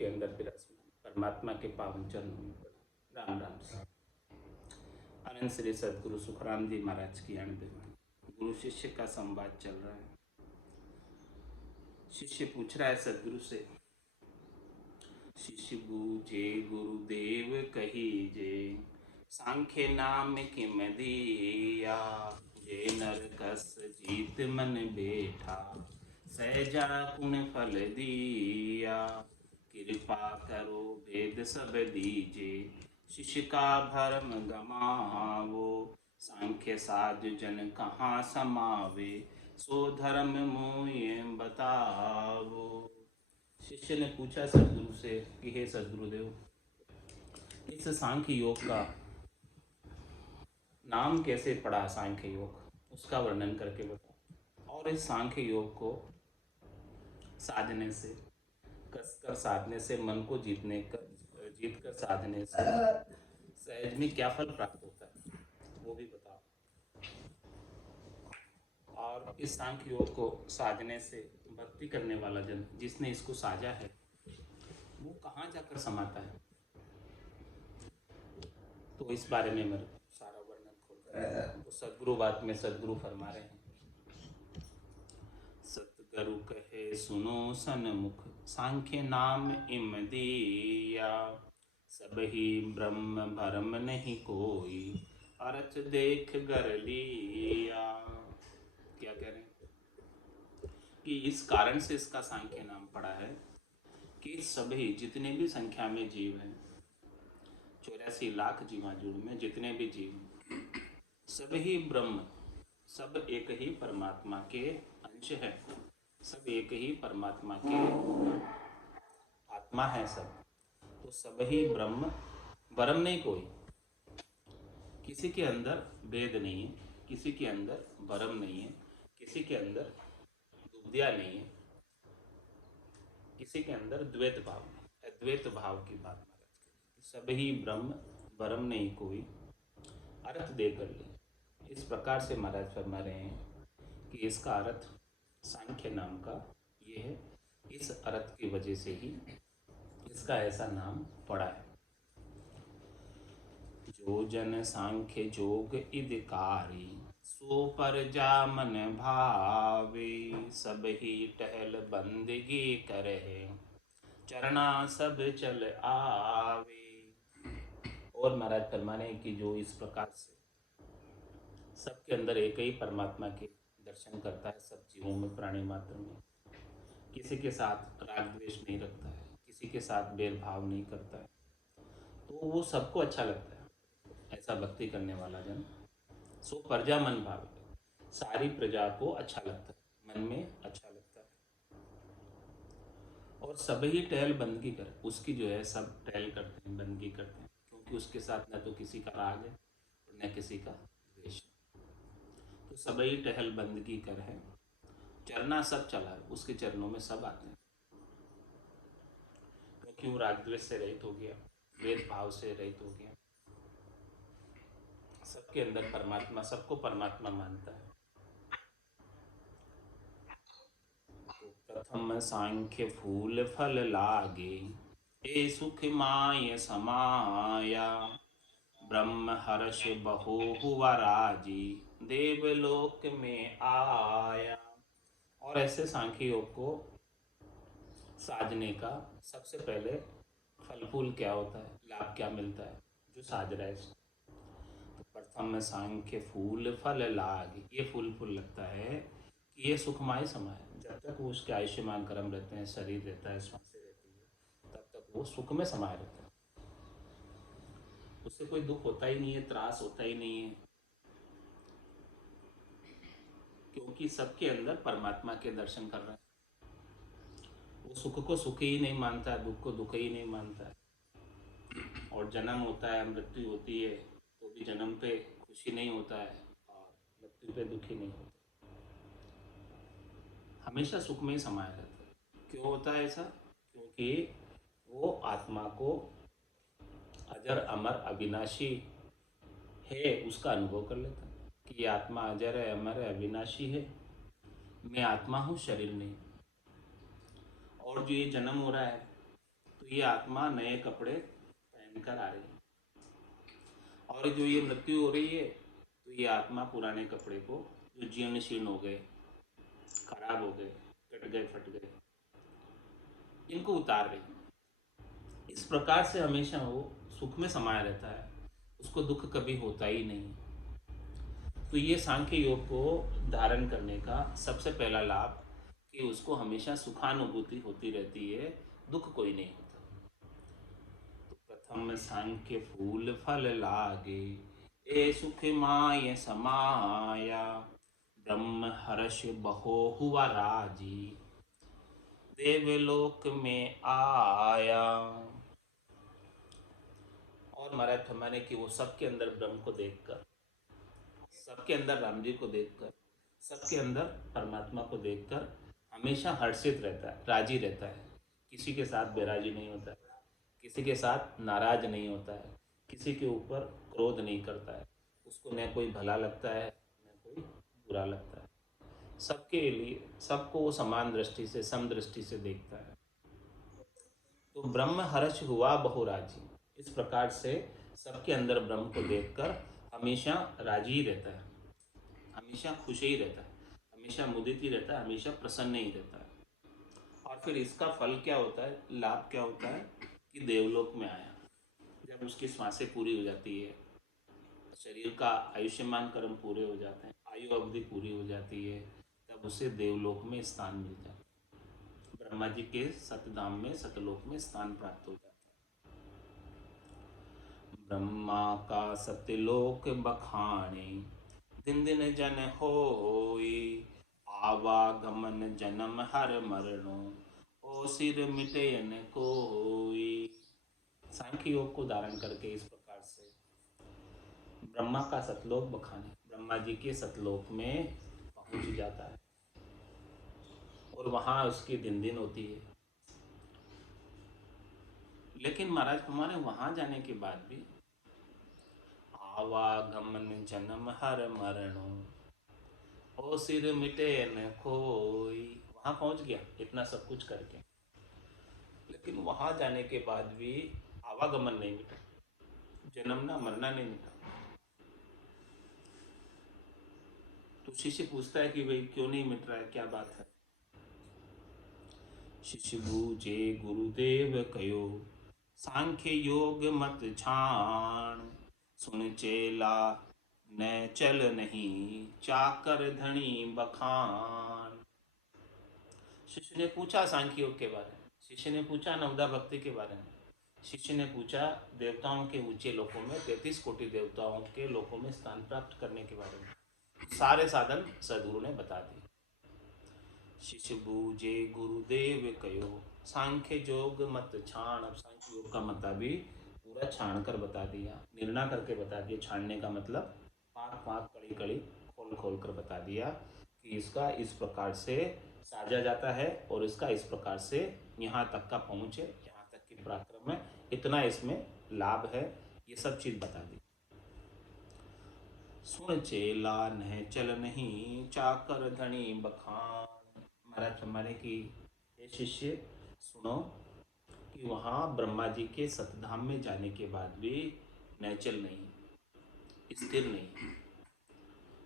के अंदर विराजमान परमात्मा के पावन चरणों में प्रणाम। राम राम से अनंत श्री सदगुरु सुखराम जी महाराज की अणदेवाणी। गुरु शिष्य का संवाद चल रहा है। शिष्य पूछ रहा है सदगुरु से, शिष्य बूझे गुरुदेव कहीजे, सांख्य नाम किम दिया, जे नर कस जीत मन बैठा, सहजा कुण फल दिया, कृपा करो भेद सब दीजे, शिष्य का भरम गमावो, सांख्य साध जन कहाँ समावे, सो धर्म मोय बतावो। शिष्य ने पूछा सदगुरु से कि हे सदगुरुदेव, इस सांख्य योग का नाम कैसे पड़ा, सांख्य योग उसका वर्णन करके बताओ। और इस सांख्य योग को साधने से, कसकर साधने से, मन को जीत कर साधने से सहज में क्या फल प्राप्त होता है वो भी बताओ। और इस सांख्य योग को साधने से भक्ति करने वाला जन जिसने इसको साझा है वो कहाँ जाकर समाता है, तो इस बारे में मैं सारा वर्णन खोल तो सदगुरु बात में सदगुरु फरमा रहे हैं, सतगुरु कहे सुनो सन्मुख, सांख्य नाम इम दिया, सब ही ब्रह्म भरम नहीं कोई, अर्थ देख गर लिया। क्या कह रहे हैं कि इस कारण से इसका सांख्य नाम पड़ा है कि सभी जितने भी संख्या में जीव हैं, 84 लाख जीवाजूड़ में जितने भी जीव, सभी ब्रह्म, सब एक ही परमात्मा के अंश हैं, सब एक ही परमात्मा के आत्मा है सब। तो सब ही ब्रह्म, ब्रह्म नहीं कोई, किसी के अंदर भेद नहीं है, किसी के अंदर ब्रह्म नहीं है, किसी के अंदर दुविधा नहीं है, किसी के अंदर द्वैत भाव नहीं, अद्वैत भाव की बात महाराज, सब ही ब्रह्म, ब्रह्म नहीं कोई, अर्थ दे कर ले। इस प्रकार से महाराज फरमा रहे हैं कि इसका अर्थ सांख्य नाम का ये है, इस अर्थ की वजह से ही इसका ऐसा नाम पड़ा है। जो जन सांख्य जोग इदकारी, सो पर जा मन भावे, सब ही टहल बंदगी करे, चरना सब चल आवे। और महाराज फरमाने कि जो इस प्रकार से सबके अंदर एक ही परमात्मा के दर्शन करता है, सब जीवों में, प्राणी मात्र में, किसी के साथ राग द्वेष नहीं रखता है, किसी के साथ भेदभाव नहीं करता है, तो वो सबको अच्छा लगता है। ऐसा भक्ति करने वाला जन, सो प्रजा मन भावे, सारी प्रजा को अच्छा लगता है, मन में अच्छा लगता है। और सभी टहल बंदगी कर, उसकी जो है सब टहल करते हैं, बंदगी करते हैं, क्योंकि उसके साथ न तो किसी का राग है और न किसी का द्वेष। तो सभी टहल बंदगी कर है, चरना सब चला है, उसके चरणों में सब आते हैं, क्योंकि वो राग द्वेष से रहित हो गया, भेद भाव से रहित हो गया, सबके अंदर परमात्मा, सबको परमात्मा मानता है। तो प्रथम सांख्य फूल फल लागे, ए सुख माय समाया, ब्रह्म हर्ष बहु हुआ राजी, देवलोक में आया। और ऐसे सांख्य योग को साधने का सबसे पहले फल फूल क्या होता है, लाभ क्या मिलता है जो साध रहा है। तो प्रथम सांख्य फूल फल लाग, ये फूल फूल लगता है कि ये सुखमय समय है, जब तक वो उसके आयुष्मान कर्म रहते हैं, शरीर रहता है, सांसें रहती है, तब तक वो सुख में समाये रहता है, उससे कोई दुख होता ही नहीं है, त्रास होता ही नहीं है, क्योंकि सबके अंदर परमात्मा के दर्शन कर रहे हैं। वो सुख को सुख ही नहीं मानता है, दुख को दुख ही नहीं मानता है। और जन्म होता है, मृत्यु होती है, तो भी जन्म पे खुशी नहीं होता है और मृत्यु पे दुखी नहीं होता, हमेशा सुख में ही समाया रहता है। क्यों होता है ऐसा? क्योंकि वो आत्मा को अजर अमर अविनाशी है उसका अनुभव कर लेता है कि ये आत्मा अजर है, अमर है, अविनाशी है, मैं आत्मा हूँ, शरीर नहीं। और जो ये जन्म हो रहा है तो ये आत्मा नए कपड़े पहनकर आ रही है, और जो ये मृत्यु हो रही है तो ये आत्मा पुराने कपड़े को, जो जीर्ण शीर्ण हो गए, खराब हो गए, कट गए, फट गए, इनको उतार रही है। इस प्रकार से हमेशा वो सुख में समाया रहता है, उसको दुख कभी होता ही नहीं। तो ये सांख्य योग को धारण करने का सबसे पहला लाभ कि उसको हमेशा सुखानुभूति होती रहती है, दुख कोई नहीं होता। तो प्रथम सांख्य फूल फल लागे, ए सुख माय समाया, ब्रह्म हर्ष बहो हुआ राजी, देवलोक में आया। और महाराज हमारे कि वो सबके अंदर ब्रह्म को देखकर, सबके अंदर राम जी को देखकर, सबके अंदर परमात्मा को देखकर हमेशा हर्षित रहता है, राजी रहता है, किसी के साथ बेराजी नहीं होता है, किसी के साथ नाराज नहीं होता है, किसी के ऊपर क्रोध नहीं करता है, उसको न कोई भला लगता है न कोई बुरा लगता है, सबके लिए सबको वो समान दृष्टि से, समदृष्टि से देखता है। तो ब्रह्म हर्ष हुआ बहुराजी, इस प्रकार से सबके अंदर ब्रह्म को देखकर हमेशा राजी ही रहता है, हमेशा खुश ही रहता है, हमेशा मुदित ही रहता है, हमेशा प्रसन्न ही रहता है। और फिर इसका फल क्या होता है, लाभ क्या होता है कि देवलोक में आया, जब उसकी सांसें पूरी हो जाती है, शरीर का आयुष्मान कर्म पूरे हो जाते हैं, आयु अवधि पूरी हो जाती है, तब उसे देवलोक में स्थान मिल जाता है, ब्रह्मा जी के सतधाम में, सतलोक में स्थान प्राप्त हो जाता है। ब्रह्मा का सत्यलोक बखाने, दिन दिन जन होई, आवागमन जन्म हर मरणो, ओ सिर मिटे न कोई। सांख्य योग को धारण करके इस प्रकार से ब्रह्मा का सतलोक बखाने, ब्रह्मा जी के सतलोक में पहुंच जाता है, और वहां उसकी दिन दिन होती है। लेकिन महाराज हमारे वहां जाने के बाद भी आवागमन जन्म हर मरणो, ओ सिर मिटे न कोई, वहां पहुंच गया इतना सब कुछ करके, लेकिन वहां जाने के बाद भी आवागमन नहीं मिटा, जन्मना मरना नहीं मिटा। तो शिष्य पूछता है कि भाई क्यों नहीं मिट रहा है, क्या बात है। शिष्य बूझे गुरुदेव कयो, सांख्य योग मत छाण, सुन चेला न चल नहीं, चाकर धनी बखान। शिष्य ने पूछा सांख्य योग के बारे में, शिष्य ने पूछा नवदा भक्ति के बारे में, शिष्य ने पूछा देवताओं के ऊंचे लोकों में, 33 कोटि देवताओं के लोकों में स्थान प्राप्त करने के बारे में। सारे साधन सदगुरु ने बता दिए। शिष्य बूझे गुरुदेव कयो, सांख्य योग मत छाण। अब सांख्य योग का मतलब भी पूरा छाण कर बता दिया, निर्णय करके बता दिया। छाणने का मतलब पाक पाक, कड़ी कड़ी, खोल खोल कर बता दिया कि इसका इस प्रकार से साजा जाता है, और इसका इस प्रकार से यहाँ तक का पहुँच है, यहाँ तक की पराक्रम है, इतना इसमें लाभ है, ये सब चीज़ बता दी। सुन चेला न चल नहीं, चाकर धनी बखान। महाराज हमारे की ये शिष्य सुनो कि वहाँ ब्रह्मा जी के सतधाम में जाने के बाद भी नैचल नहीं, स्थिर नहीं,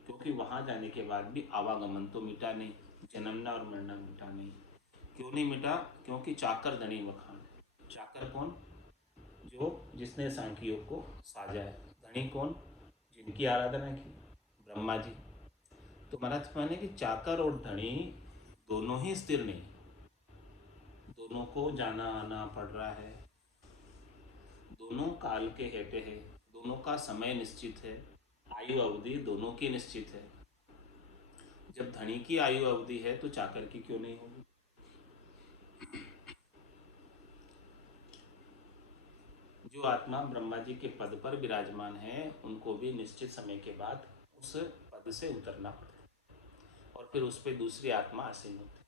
क्योंकि वहाँ जाने के बाद भी आवागमन तो मिटा नहीं, जन्मना और मरना मिटा नहीं। क्यों नहीं मिटा, क्योंकि चाकर धनी बखान। चाकर कौन, जो जिसने सांख्य योग को साजा है, धनी कौन, जिनकी आराधना की, ब्रह्मा जी। तो महाराज माने कि चाकर और धनी दोनों ही स्थिर नहीं, दोनों को जाना आना पड़ रहा है, दोनों काल के हेटे हैं, दोनों का समय निश्चित है, आयु अवधि दोनों की निश्चित है। जब धनी की आयु अवधि है तो चाकर की क्यों नहीं होगी। जो आत्मा ब्रह्मा जी के पद पर विराजमान है, उनको भी निश्चित समय के बाद उस पद से उतरना पड़ता है, और फिर उस पर दूसरी आत्मा आसीन होती है।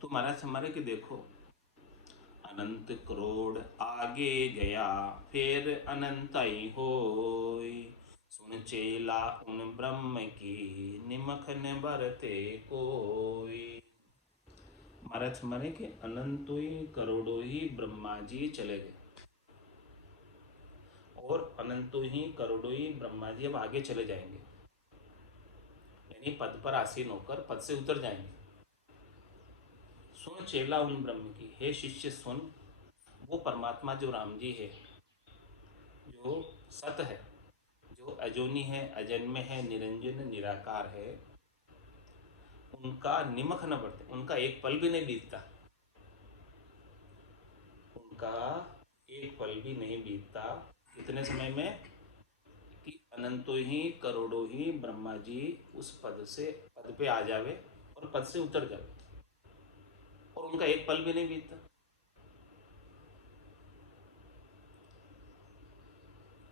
तो महाराज हमारे कि देखो, अनंत करोड़ आगे गया, फिर अनंत ही होय, सुन चेला उन ब्रह्म की, निमख न बरते कोई। महाराज माने कि अनंतों ही करोड़ों ही ब्रह्मा जी चले गए, और अनंतों ही करोड़ों ही ब्रह्मा जी अब आगे चले जाएंगे, यानी पद पर आसीन होकर पद से उतर जाएंगे। सुन चेला उन ब्रह्म की, हे शिष्य सुन, वो परमात्मा जो राम जी है, जो सत है, जो अजोनी है, अजन्मे है, निरंजन निराकार है, उनका निमख न बढ़ते, उनका एक पल भी नहीं बीतता, उनका एक पल भी नहीं बीतता। कितने समय में? कि अनंतों ही करोड़ों ही ब्रह्मा जी उस पद से पद पे आ जावे और पद से उतर जावे, और उनका एक पल भी नहीं बीतता।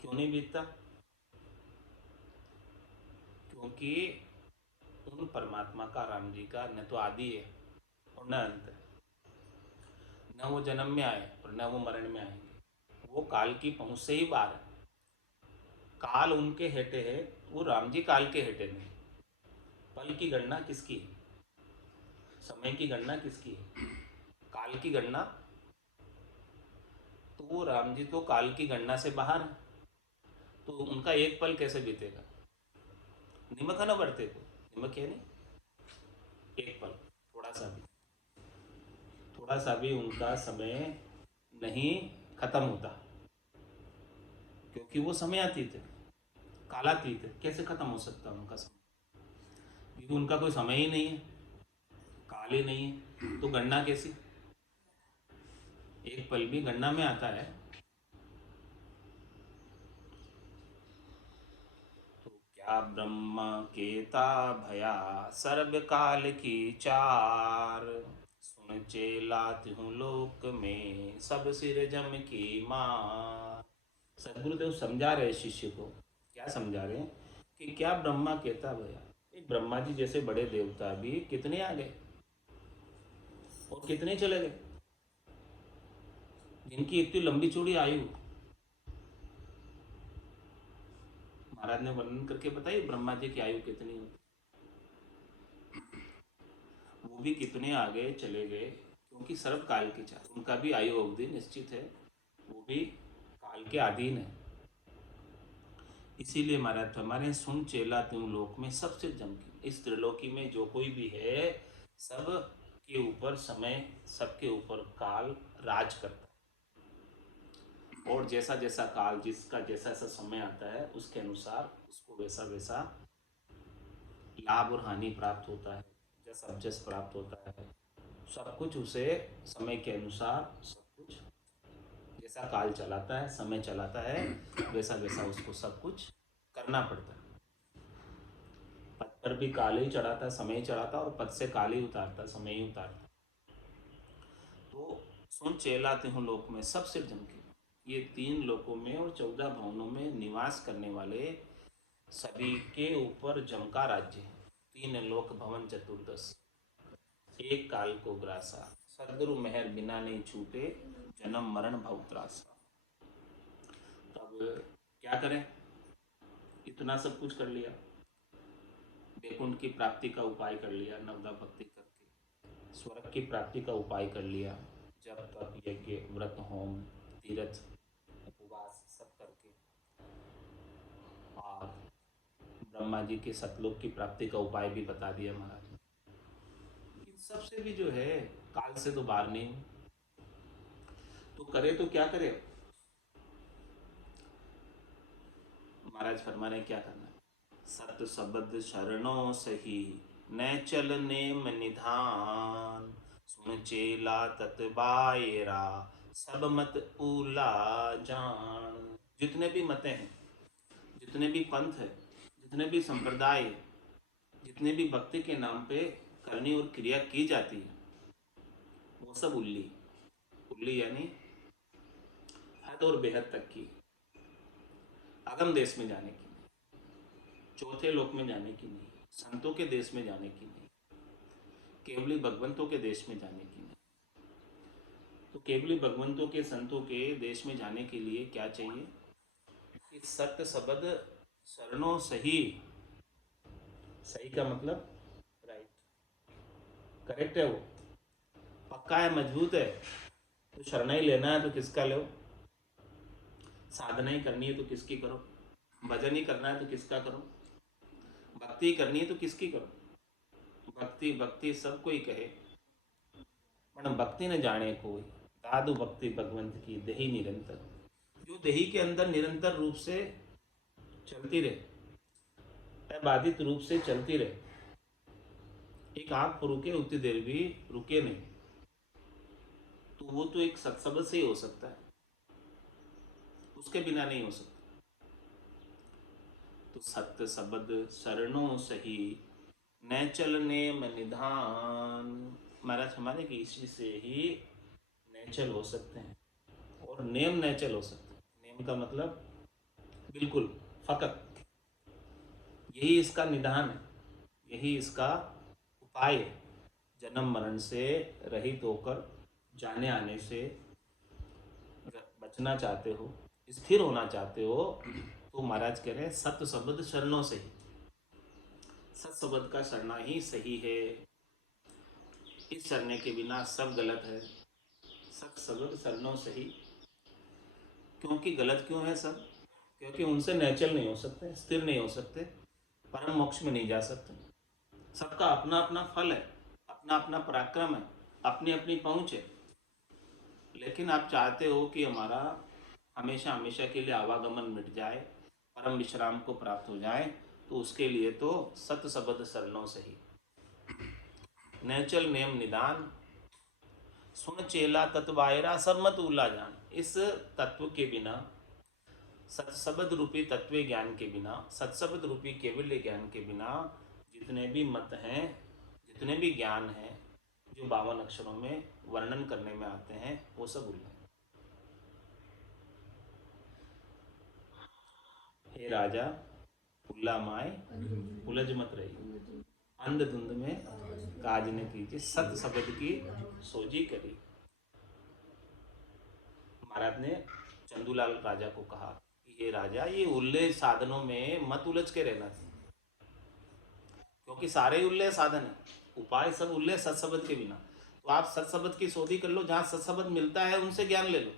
क्यों नहीं बीतता? क्योंकि उन परमात्मा का, राम जी का, न तो आदि है और न अंत है। न वो जन्म में आए और न वो मरण में आएंगे, वो काल की पहुंच से ही बाहर है। काल उनके हेठे है, वो राम जी काल के हेठे नहीं। पल की गणना किसकी है? समय की गणना किसकी है? काल की गणना। तो वो राम जी तो काल की गणना से बाहर है, तो उनका एक पल कैसे बीतेगा? निमक है ना बढ़ते को, निमक है नहीं, एक पल, थोड़ा सा भी, थोड़ा सा भी उनका समय नहीं खत्म होता, क्योंकि वो समय अतीत है, कालातीत है। कैसे खत्म हो सकता है उनका समय? क्योंकि उनका कोई समय ही नहीं है, काल ही नहीं है, तो गणना कैसी? एक पल भी गणना में आता है। तो क्या ब्रह्म केता भया सर्व काल की चार, सुन चेला तिहु लोक में सब सिर जम की मार। सदगुरुदेव समझा रहे शिष्य को। क्या समझा रहे हैं? कि क्या ब्रह्मा कहता भैया, एक ब्रह्मा जी जैसे बड़े देवता भी कितने आ गए और कितने चले गए, जिनकी इतनी लंबी चौड़ी आयु। महाराज ने वर्णन करके बताई ब्रह्मा जी की आयु कितनी होती, वो भी कितने आगे चले गए, क्योंकि सर्व काल के चार, उनका भी आयु अवधि निश्चित है, वो भी काल के अधीन है। इसीलिए महाराज हमारे सुन चेला तुम लोक में सबसे जम के, इस त्रिलोकी में जो कोई भी है, सब के ऊपर समय, सबके ऊपर काल राज करता है, और जैसा जैसा काल, जिसका जैसा जैसा समय आता है, उसके अनुसार उसको वैसा वैसा लाभ और हानि प्राप्त होता है, जस अवजस प्राप्त होता है। सब कुछ उसे समय के अनुसार, सब कुछ जैसा काल चलाता है, समय चलाता है, वैसा वैसा उसको सब कुछ करना पड़ता है। पद पर भी काल ही चढ़ाता, समय ही चढ़ाता, और पद से काल ही उतारता, समय ही उतारता। तो सुन चेलाते हूँ लोक में सबसे जम के, ये 3 लोकों में और 14 भवनों में निवास करने वाले सभी के ऊपर जम का राज्य है। 3 लोक भवन चतुर्दश, एक काल को ग्रासा, सदगुरु मेहर बिना नहीं छूटे, जन्म मरण भव त्रासा। तब क्या करें? इतना सब कुछ कर लिया, वैकुंठ की प्राप्ति का उपाय कर लिया नवदा भक्ति करके, स्वर्ग की प्राप्ति का उपाय कर लिया, जब तप यज्ञ व्रत होम तीर्थ उपवास सब करके, और ब्रह्मा जी के सतलोक की प्राप्ति का उपाय भी बता दिया महाराज ने। इन सबसे भी जो है, काल से तो बाहर नहीं, तो करे तो क्या करे? महाराज फरमा रहे क्या करना है? सत शब्द शरणों सही, न चल नेम निधान, सुन चेला ततबायरा, सब मत ऊला जान। जितने भी मतें हैं, जितने भी पंथ है, जितने भी संप्रदाय, जितने भी भक्ति के नाम पे करनी और क्रिया की जाती है, वो सब उल्ली। उल्ली यानी हद और बेहद तक की, अगम देश में जाने की नहीं, चौथे लोक में जाने की नहीं, संतों के देश में जाने की नहीं, केवली भगवंतों के देश में जाने की नहीं। तो केवली भगवंतों के, संतों के देश में जाने के लिए क्या चाहिए? कि सत्य शब्द शरणों सही। सही का मतलब राइट, करेक्ट है वो। पक्का है, मजबूत है, तो शरण ही लेना है तो किसका लो, साधना ही करनी है तो किसकी करो, भजन ही करना है तो किसका करो, भक्ति करनी है तो किसकी करो। भक्ति भक्ति सब कोई कहे, पर भक्ति न जाने कोई, साधु भक्ति भगवंत की देही निरंतर। जो देही के अंदर निरंतर रूप से चलती रहे, अबाधित रूप से चलती रहे, एक आंख को रुके उतनी देर भी रुके नहीं, तो वो तो एक सत्संग से ही हो सकता है, उसके बिना नहीं हो सकता। तो सत्य शब्द शरणों सही, न चलने में निधान। महाराज हमारे कि इसी से ही नेचल हो सकते हैं और नेम नेचल हो सकते हैं। नेम का मतलब बिल्कुल फकत, यही इसका निधान है, यही इसका उपाय है। जन्म मरण से रहित होकर जाने आने से बचना चाहते हो, स्थिर होना चाहते हो, तो महाराज कह रहे हैं सत्य शब्द शरणों से ही, सत शब्द का शरणा ही सही है। इस शरणे के बिना सब गलत है। सत शब्द शरणों से ही, क्योंकि गलत क्यों है सब, क्योंकि उनसे नेचल नहीं हो सकते, स्थिर नहीं हो सकते, परम मोक्ष में नहीं जा सकते। सबका अपना अपना फल है, अपना अपना पराक्रम है, अपनी अपनी पहुंच है। लेकिन आप चाहते हो कि हमारा हमेशा हमेशा के लिए आवागमन मिट जाए, परम विश्राम को प्राप्त हो जाए, तो उसके लिए तो सत शब्द शरणों से ही। नेचल नेम निदान, सुन चेला तत्वायरा सब मत उला जान। इस तत्व के बिना, सत्शब्द रूपी तत्व ज्ञान के बिना, सत्शब्द रूपी केवल्य ज्ञान के बिना जितने भी मत हैं, जितने भी ज्ञान हैं जो 52 अक्षरों में वर्णन करने में आते हैं, वो सब उल्ले। हे राजा उल्ला माए उलझ मत रही, अंधधुंध में काज न कीजिए, सत शब्द की सोजी करी। महाराज ने चंदूलाल राजा को कहा कि हे राजा, ये उल्ले साधनों में मत उलझ के रहना चाहिए, क्योंकि सारे उल्ले साधन है, उपाय सब उल्ले सत्शब्द के बिना। तो आप सत्शब्द की शोधी कर लो, जहां सत्शब्द मिलता है उनसे ज्ञान ले लो,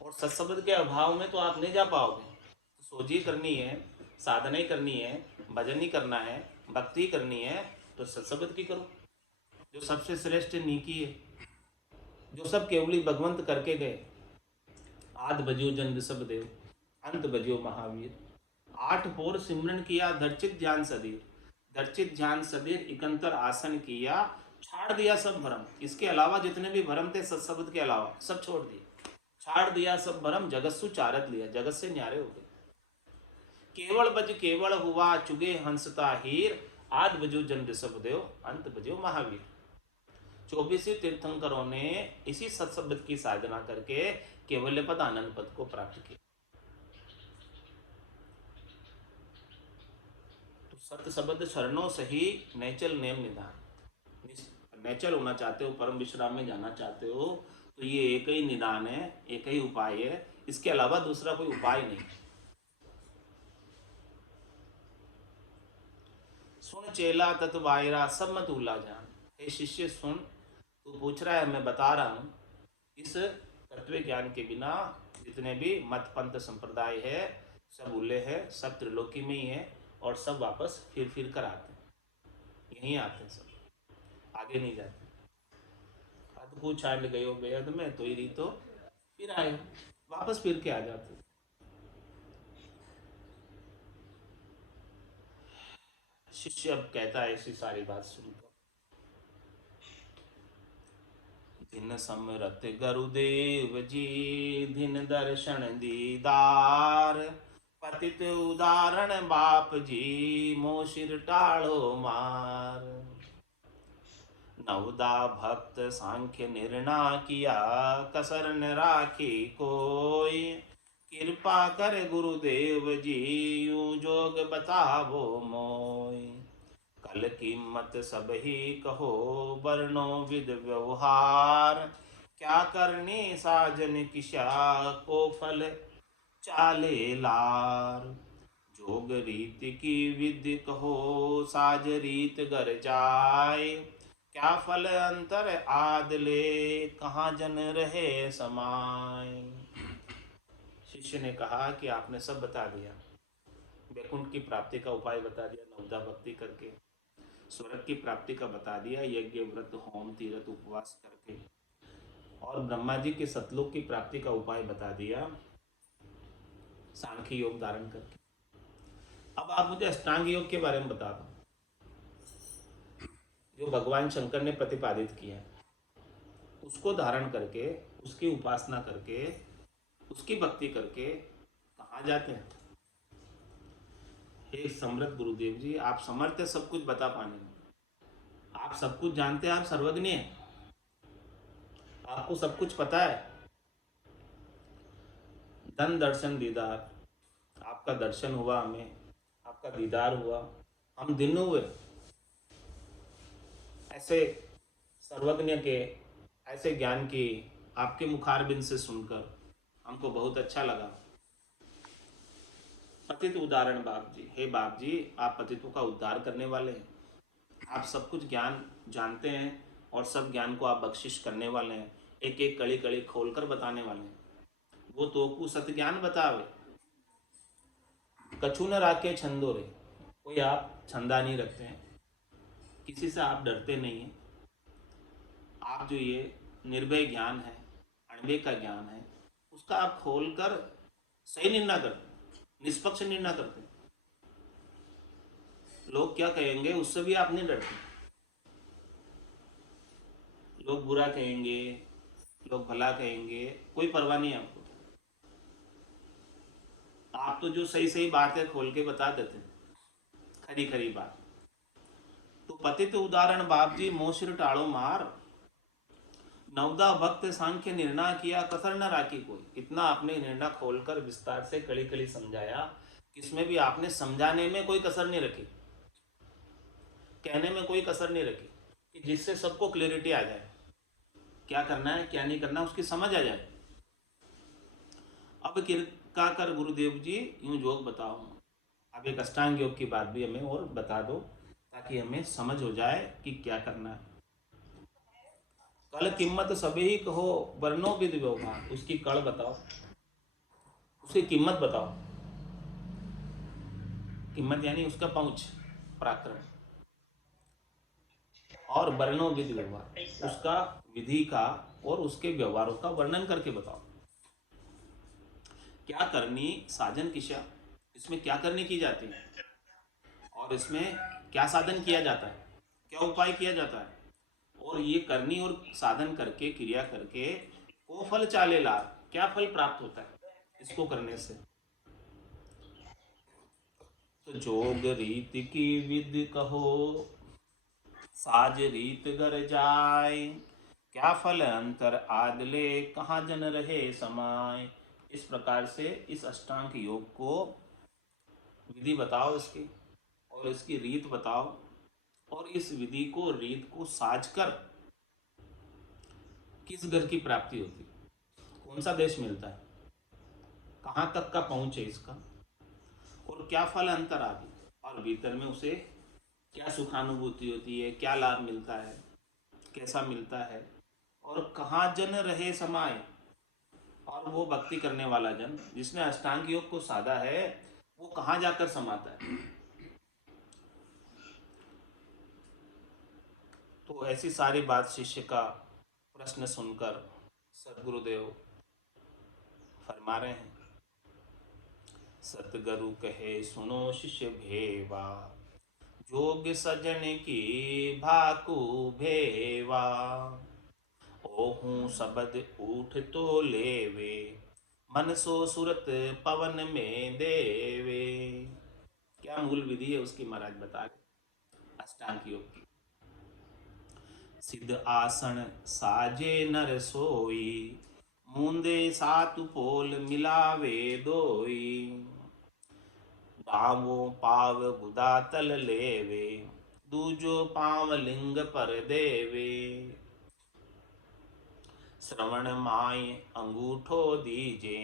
और सत्शब्द के अभाव में तो आप नहीं जा पाओगे। तो सोझी करनी है, साधना ही करनी है, भजन ही करना है, भक्ति करनी है, तो सत्शब्द की करो, जो सबसे श्रेष्ठ नीकी है, जो सब केवली भगवंत करके गए। आद बजियो जन ऋषभ देव, अंत बजियो महावीर। 8 पोर सिमरन किया, धर्चित ध्यान सदीर। धर्चित ध्यान सदीर इकंतर आसन किया, छाड़ दिया सब भरम। इसके अलावा जितने भी भरम थे सत्शब्द के अलावा सब छोड़ दिए, छाड़ दिया सब भरम, जगत सु चारत लिया, जगत से न्यारे हो गए। केवल बज केवल हुआ चुगे हंसता हीर, आद बजो जन ऋषभ देव, अंत बजो महावीर। 24 तीर्थंकरों ने इसी सत्शब्द की साधना करके केवल्य पद आनंद पद को प्राप्त किया। तो सत्य शब्द शरणों से ही नेचल नेम निधान। नेचल होना चाहते हो, परम विश्राम में जाना चाहते हो, तो ये एक ही निदान है, एक ही उपाय है, इसके अलावा दूसरा कोई उपाय नहीं। सुन चेला तत्वायरा सब मत उल्ला जान। हे शिष्य सुन, तू पूछ रहा है, मैं बता रहा हूं, इस तत्व ज्ञान के बिना जितने भी मत पंथ संप्रदाय है सब उल्ले है, सब त्रिलोकी में ही है, और सब वापस फिर कर आते हैं, यहीं आते हैं, सब आगे नहीं जाते। अद्भुत छांड गयो बेहद में तो ही रीतो फिर आए, वापस फिर के आ जाते। शिष्य अब कहता है ऐसी सारी बात सुनकर, दिन समरत गुरुदेव जी, दिन दर्शन दीदार। पतित उदाहरण बाप जी, मोशिर टाड़ो मार। नवदा भक्त सांख्य निर्णा किया, कसर न राखी कोई। कृपा कर गुरुदेव जी, यूं जोग बतावो मोय। कल कीमत सब ही कहो, वर्णो विद व्यवहार। क्या करने साजन किशा, को फल चाले लार। जोग रीत की विधि कहो, साज रीत गर जाय। क्या फल अंतर आदले, कहाँ जन रहे समाय। शिष्य ने कहा कि आपने सब बता दिया, वैकुंठ की प्राप्ति का उपाय बता दिया नवदा भक्ति करके, स्वर्ग की प्राप्ति का बता दिया यज्ञ व्रत होम तीर्थ उपवास करके, और ब्रह्मा जी के सतलोक की प्राप्ति का उपाय बता दिया सांख्य योग धारण करके। अब आप मुझे अष्टांग योग के बारे में बता दो, जो भगवान शंकर ने प्रतिपादित किया है, उसको धारण करके, उसकी उपासना करके, उसकी भक्ति करके कहाँ जाते हैं। हे समृद्ध गुरुदेव जी, आप समर्थ हैं सब कुछ बता पाने में, आप सब कुछ जानते हैं, आप सर्वज्ञ हैं, आपको सब कुछ पता है। धन दर्शन दीदार, आपका दर्शन हुआ हमें, आपका दीदार हुआ, हम दिन हुए। ऐसे सर्वज्ञ के ऐसे ज्ञान की आपके मुखारबिंद से सुनकर हमको बहुत अच्छा लगा। पतित उदाहरण बाप जी, हे बाप जी, आप पतितों का उद्धार करने वाले हैं, आप सब कुछ ज्ञान जानते हैं और सब ज्ञान को आप बख्शिश करने वाले हैं, एक एक कड़ी कड़ी खोलकर बताने वाले हैं। वो तो को सत ज्ञान बतावे, कछु न राखे छंदो रे। कोई आप छंदा नहीं रखते हैं, किसी से आप डरते नहीं हैं। आप जो ये निर्भय ज्ञान है, अणवे का ज्ञान है, उसका आप खोल कर सही निर्णय करते, निष्पक्ष निर्णय करते। लोग क्या कहेंगे उससे भी आप नहीं डरते। लोग बुरा कहेंगे, लोग भला कहेंगे, कोई परवाह नहीं है आपको। आप तो जो सही सही बात है खोल के बता देते हैं, खरी खरी बात। तो पतित उदाहरण बाप जी, मोशिर टाड़ो मार, नवदा भक्त सांख्य निर्णय किया, कसर न राखी कोई। इतना आपने निर्णय खोलकर विस्तार से कड़ी कड़ी समझाया, किसमें भी आपने समझाने में कोई कसर नहीं रखी, कहने में कोई कसर नहीं रखी, कि जिससे सबको क्लियरिटी आ जाए, क्या करना है क्या नहीं करना उसकी समझ आ जाए। अब कृपा कर गुरुदेव जी यूं योग बताओ, अब एक अष्टांग योग की बात भी हमें और बता दो, ताकि हमें समझ हो जाए कि क्या करना है। कल कीमत सभी ही कहो, वर्णो विधि व्यवहार, उसकी कड़ बताओ, उसकी कीमत बताओ। कीमत यानी उसका पहुंच, पराक्रम, और वर्णो विधि व्यवहार, उसका विधि का और उसके व्यवहारों का वर्णन करके बताओ। क्या करनी साधन किशा, इसमें क्या करनी की जाती है, और इसमें क्या साधन किया जाता है, क्या उपाय किया जाता है, और ये करनी और साधन करके क्रिया करके वो फल चाले लाभ, क्या फल प्राप्त होता है इसको करने से। तो जोग रीति की विधि कहो, साज रीत घर जाय, क्या फल अंतर आदले, कहाँ जन रहे समाय। इस प्रकार से इस अष्टांग योग को विधि बताओ इसकी, और इसकी रीत बताओ, और इस विधि को रीत को साज कर किस घर की प्राप्ति होती, कौन सा देश मिलता है, कहाँ तक का पहुँच है इसका, और क्या फल अंतर आदि, और भीतर में उसे क्या सुखानुभूति होती है, क्या लाभ मिलता है, कैसा मिलता है, और कहाँ जन रहे समाये, और वो भक्ति करने वाला जन जिसने अष्टांग योग को साधा है वो कहाँ जाकर समाता है। तो ऐसी सारी बात शिष्य का प्रश्न सुनकर सदगुरुदेव फरमा रहे हैं, सतगुरु कहे सुनो शिष्य भेवा, जोग सजन की भाकु भेवा, ओहू शब्द उठ तो लेवे, मन सो सुरत पवन में देवे। क्या मूल विधि है उसकी महाराज बता रहे अष्टांग योग की। सिद्ध आसन साजे नर सोई, मूंदे सातु पोल मिलावे दोई, डावो पाव गुदा तल लेवे, दूजो पाव लिंग पर देवे, श्रवण माय अंगूठो दीजे,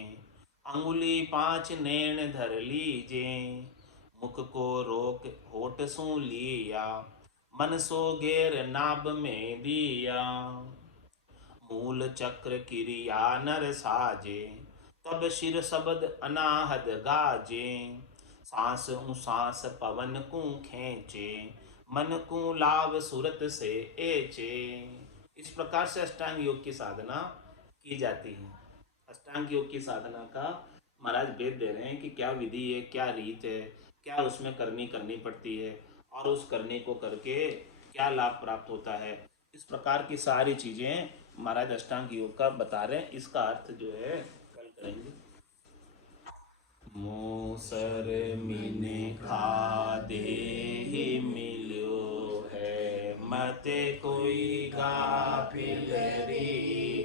अंगुली पांच नैन धर लीजे, मुख को रोक होठ सू लिया, मन सो घेर नाभ में दिया, मूल चक्र क्रिया नर साजे, तब शिर शब्द अनाहद गाजे, सांस सांस पवन को खेचे, मन को लाभ सुरत से एचे। इस प्रकार से अष्टांग योग की साधना की जाती है। अष्टांग योग की साधना का महाराज वेद दे रहे हैं कि क्या विधि है, क्या रीत है, क्या उसमें करनी पड़ती है, और उस करने को करके क्या लाभ प्राप्त होता है। इस प्रकार की सारी चीजें महाराज अष्टांग योग का बता रहे हैं। इसका अर्थ जो है कल करेंगे। मूसर मीने खादे ही मिल्यो है, मते कोई गाफिल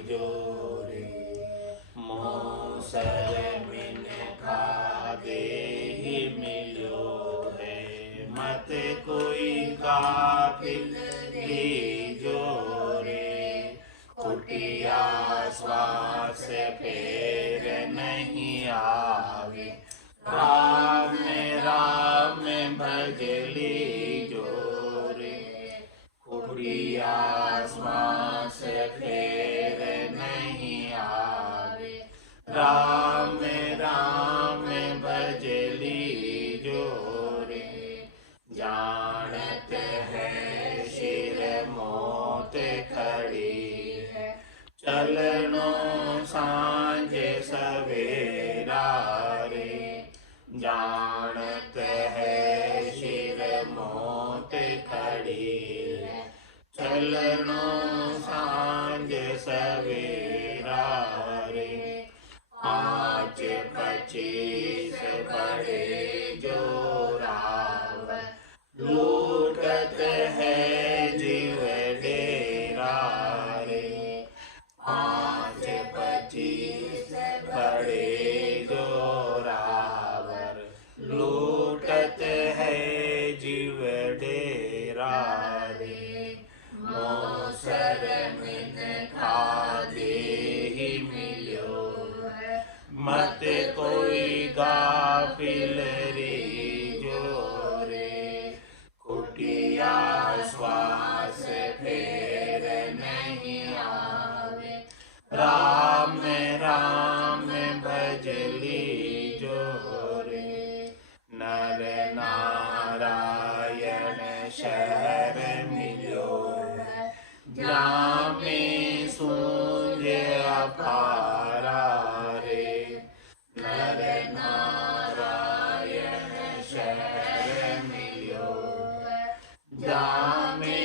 जोरे। मूसर मीने खादे ही मिल्यो है, मते कोई गाफिल जोरे। कुटिया श्वास फेर नहीं आवे, राम राम भजली जोरे। कुटिया श्वास फेर नहीं आवे, राम राम भजली जोरे। जानत है शिर मोत खड़ी है, चलनो सांझ सवेरा रे। जानत है शिर मोत खड़ी है, चलनो सांझ सवेरा रे। 5-25 बड़े जोरावर, लूटत है जीव डेरा रे। 5-25 बड़े जोरावर, लूटत है जीव डेरा रे। मूसर मिन खादे ही मिल्यो है, मत कोई गाफिल जोरे। कुटिया श्वास फेर नहीं आवे, राम राम भजली जोरे। नर नारायण शहर मिल्यो है, जामे सूंझ अपारा रे। नर नारायण शहर मिल्यो है, जामे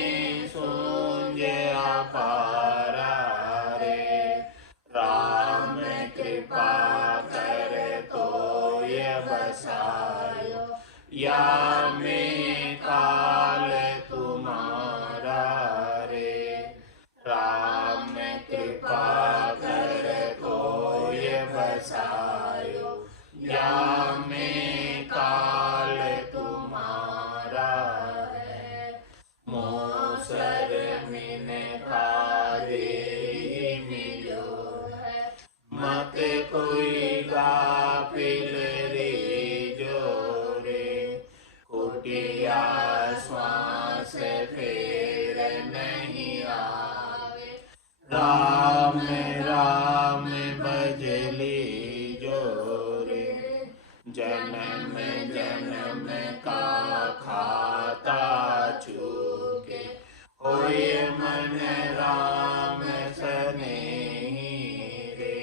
सूंझ अपारा रे। राम कृपा कर तो ये बसायो, या में काल तुम्हारा रे। राम कृपा कर तो ये बसायो, या में काल तुम्हारा है। मूसर मिन खादे ही मिल्यो है, मत कोई गाफिल जोरे। कुटिया श्वास फेर नहीं आवे, राम राम भजली जोरे। जन्म जन्म का खाता चूके, होए मन राम सनेही रे।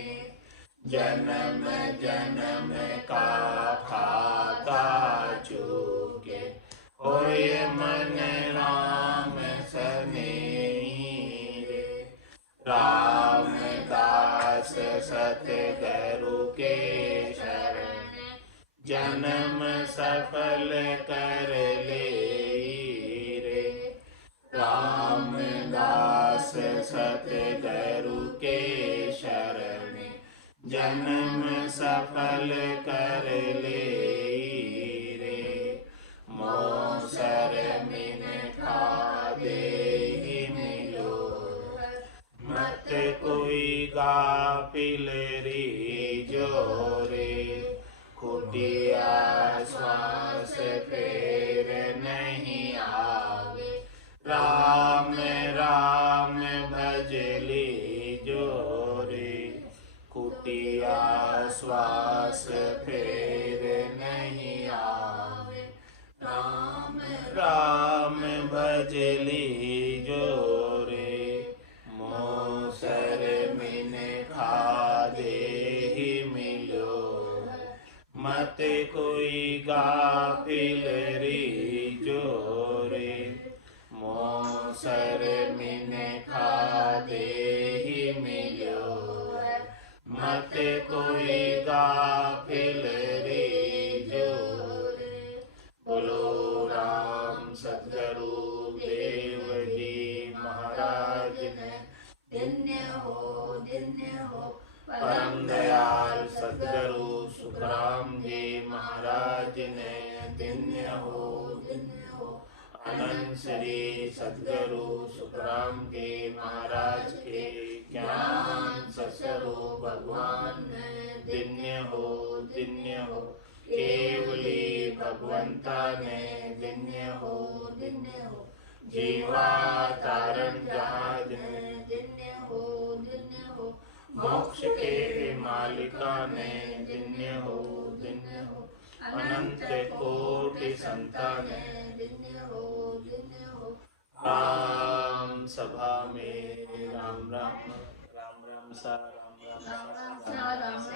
जन्म जन्म का खाता चूके, होए मन राम सनेही रे। रामदास सतगुरु के शरण, जन्म सफल कर ले रे। रामदास सतगुरु के शरण, जन्म सफल कर ले रे। मूसर मिन खादे ही मिल्यो है, मत कोई गाफिल जोरे। कुटिया श्वास फेर नहीं आवे, भजली जोरे। कुटिया श्वास फेर नहीं आवे। राम राम भजली जोरे। मोसर मिन खादे ही मिलो। मत कोई गाफिल री जोरे। मोसर मिन खादे ही मिलो। मत कोई गाफिल री जोरे। बोलो राम सद्गुरु देव जी महाराज ने। धन्य हो परम दयाल सद्गुरु सुखराम जी महाराज ने। धन्य हो अनंत श्री सद्गुरु सुखराम जी महाराज के ज्ञान ससुरु भगवान ने। धन्य हो केवली भगवंता ने। धन्य हो जीवा तारण जहाज ने। धन्य हो मोक्ष के मालिका ने। धन्य हो अनंत कोटि संताने। धन्य हो राम सभा में राम राम राम राम सा राम राम सा राम राम सा।